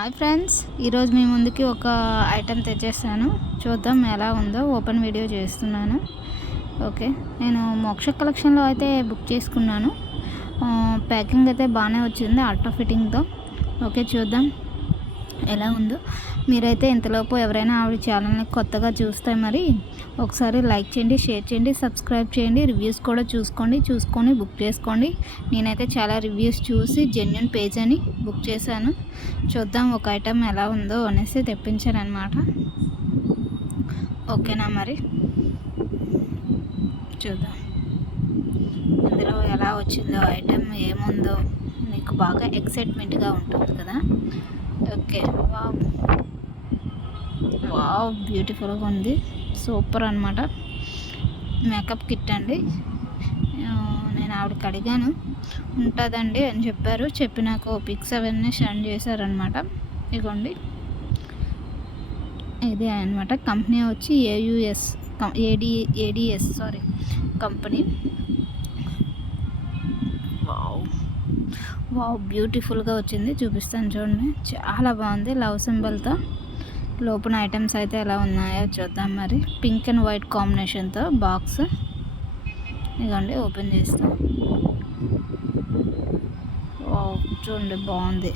Hi friends, ఈరోజు మీ ముందుకి ఒక ఐటెం తెచ్చేసాను. చూద్దాం ఎలా ఉందో. ఓపెన్ వీడియో చేస్తున్నాను. ఓకే, నేను మోక్ష కలెక్షన్లో అయితే బుక్ చేసుకున్నాను. ప్యాకింగ్ అయితే బాగానే వచ్చింది, ఆటో ఫిట్టింగ్తో. ఓకే, చూద్దాం ఎలా ఉందో. మీరైతే ఇంతలోపు ఎవరైనా ఆవిడ ఛానల్ని కొత్తగా చూస్తే మరి ఒకసారి లైక్ చేయండి, షేర్ చేయండి, సబ్స్క్రైబ్ చేయండి. రివ్యూస్ కూడా చూసుకొని బుక్ చేసుకోండి. నేనైతే చాలా రివ్యూస్ చూసి జెన్యున్ పేజ్ అని బుక్ చేశాను. చూద్దాం ఒక ఐటెం ఎలా ఉందో అనేసి తెప్పించాను అనమాట. ఓకేనా, మరి చూద్దాం ఇందులో ఎలా వచ్చిందో, ఐటెం ఏముందో. మీకు బాగా ఎక్సైట్మెంట్గా ఉంటుంది కదా. ఓకే, వావ్ బ్యూటిఫుల్గా ఉంది, సూపర్ అనమాట. మేకప్ కిట్ అండి. నేను ఆవిడకి అడిగాను, ఉంటుందండి అని చెప్పి నాకు పిక్స్ అవన్నీ సెండ్ చేశారనమాట. ఇగోండి, ఇది అనమాట. కంపెనీ వచ్చి ఏడిఎస్ కంపెనీ. వావ్ బ్యూటిఫుల్గా వచ్చింది, చూపిస్తాను చూడండి. చాలా బాగుంది, లవ్ సింబల్తో. లోపల ఐటమ్స్ అయితే ఎలా ఉన్నాయో చూద్దాం మరి. పింక్ అండ్ వైట్ కాంబినేషన్తో బాక్స్. ఇదిగోండి, ఓపెన్ చేస్తాం. వావ్ చూడండి, బాగుంది.